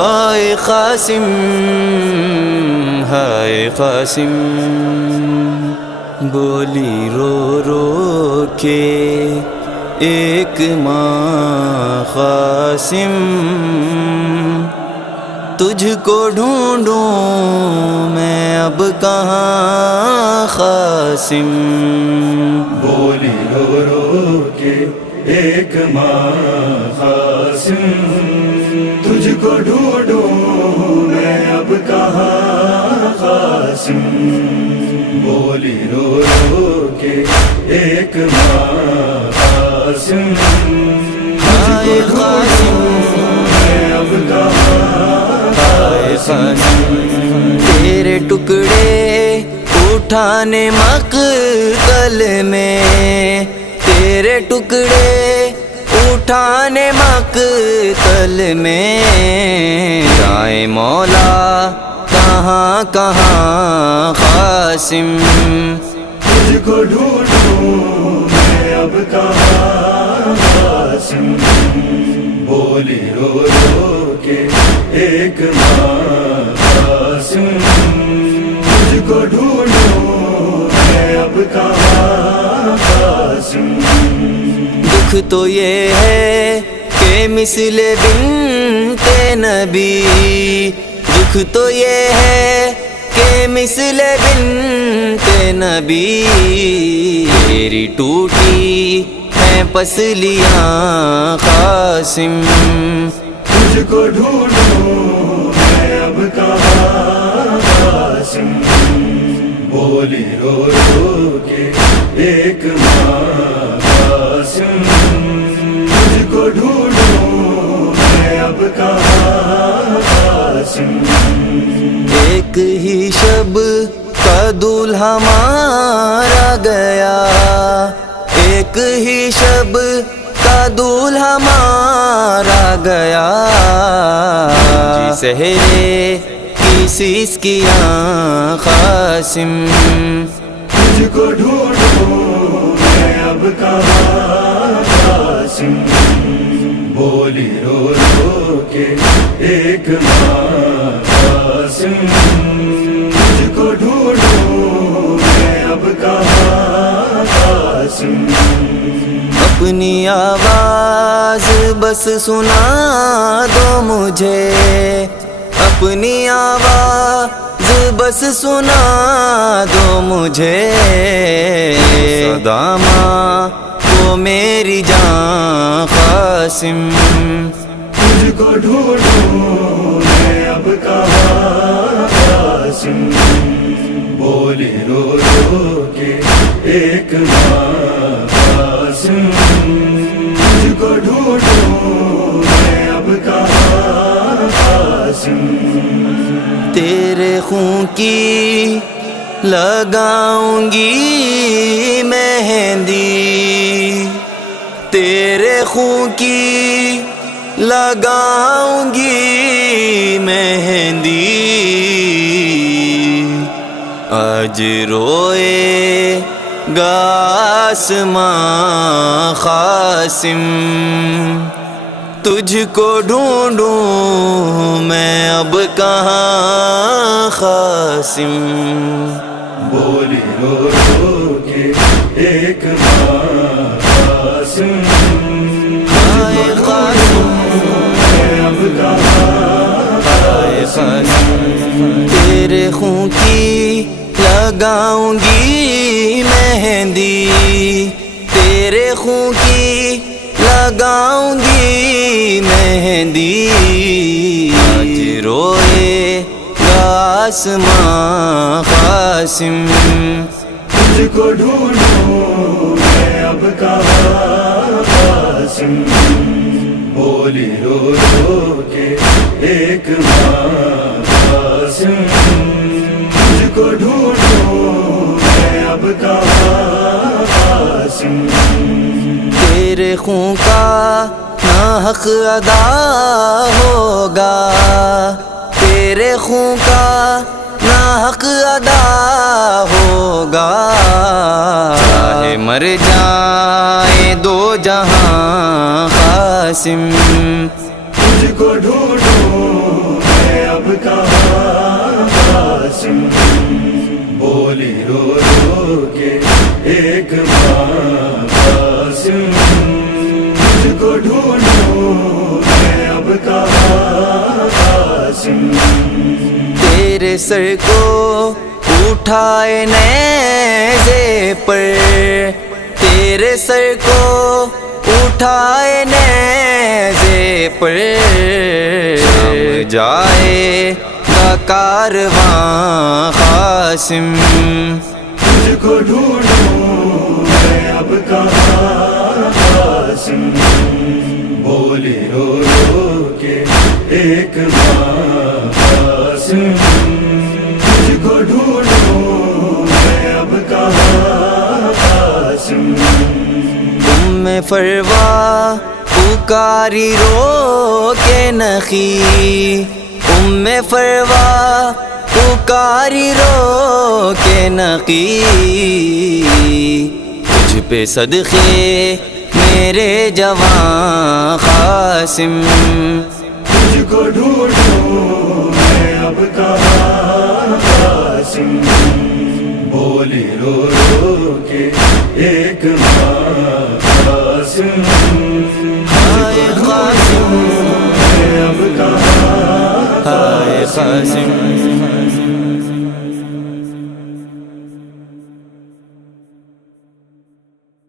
ہائے قاسم ہائے قاسم، بولی رو رو کے ایک ماں قاسم، تجھ کو ڈھونڈوں میں اب کہاں قاسم، بولی رو رو کے ایک ماں قاسم، تجھ کو ڈھونڈوں میں اب کہاں قاسم، بولی رو رو کے ایک ماں قاسم، ہائے قاسم میں اب کہاں قاسم، تیرے ٹکڑے اٹھانے مقتل میں، تیرے ٹکڑے اٹھانے مقتل میں، جائیں مولا کہاں کہاں قاسم، تجھ کو ڈھونڈوں میں اب کہاں قاسم، بولی رو رو کے ایک ماں قاسم، تجھ کو ڈھونڈوں میں اب کہاں قاسم، دکھ تو یہ ہے کہ مثل بنت نبی، دکھ تو یہ ہے کہ مثل بنت نبی، تیری ٹوٹی ہیں پسلیاں قاسم، تجھ کو ڈھونڈوں میں اب کہاں قاسم، بولی رو رو کے ایک ماں قاسم، تجھ کو ڈھونڈوں میں اب کہاں قاسم، ایک ہی شب کا دولہا مارا گیا، ایک ہی شب کا دولہا مارا گیا، سہرے کسی کیا قاسم، تجھ کو ڈھونڈوں میں اب کہاں قاسم، بولی رو رو کے ایک ماں قاسم، تجھ کو ڈھونڈوں میں اب کہاں قاسم، اپنی آواز بس سنا دو مجھے، اپنی آواز بس سنا دو مجھے، صدا ماں وہ میری جان قاسم، تجھ کو ڈھونڈوں میں اب کہاں قاسم، بولی رو رو کے ایک ماں قاسم، تجھ کو ڈھونڈوں میں اب کہاں قاسم، تیرے خون کی لگاؤں گی مہندی، تیرے خون کی لگاؤں گی مہندی، آج روئے گا آسماں قاسم، تجھ کو ڈھونڈوں میں اب کہاں قاسم، بولی رو رو کے ایک ماں قاسم، ہائے قاسم میں اب کہاں قاسم، تیرے خون کی لگاؤں گی مہندی، تیرے خون کی لگاؤں گی مہندی، آج روئے گا آسماں قاسم، تجھ کو ڈھونڈوں میں اب کہاں قاسم، بولی رو رو کے ایک ماں قاسم، تجھ کو ڈھونڈوں میں اب کہاں قاسم، تیرے خون کا ناحق ادا ہوگا، تیرے خون کا ناحق ادا ہوگا، چاہے مر جائیں دو جہاں قاسم، تجھ کو ڈھونڈوں کہاں قاسم، بولی رو رو کے ایک ماں قاسم، مجھ کو ڈھونڈوں میں اب کہاں قاسم، تیرے سر کو اٹھائے نیزے پر، تیرے سر کو اٹھائے نیزے پر، شام جائے گا کارواں قاسم، مجھ کو ڈھونڈوں میں اب کہاں قاسم، بولی رو رو کے ایک ماں قاسم، مجھ کو ڈھونڈوں میں اب کہاں قاسم، فروا پکاری رو کے نخی، فروا پکاری رو کے نقی، تجھ پہ صدقے میرے جوان قاسم، مجھ کو ڈھونڈوں میں اب کہاں قاسم، بولی رو رو کے ایک ماں قاسم، ہائے قاسم، میں اب کہاں ہائے قاسم۔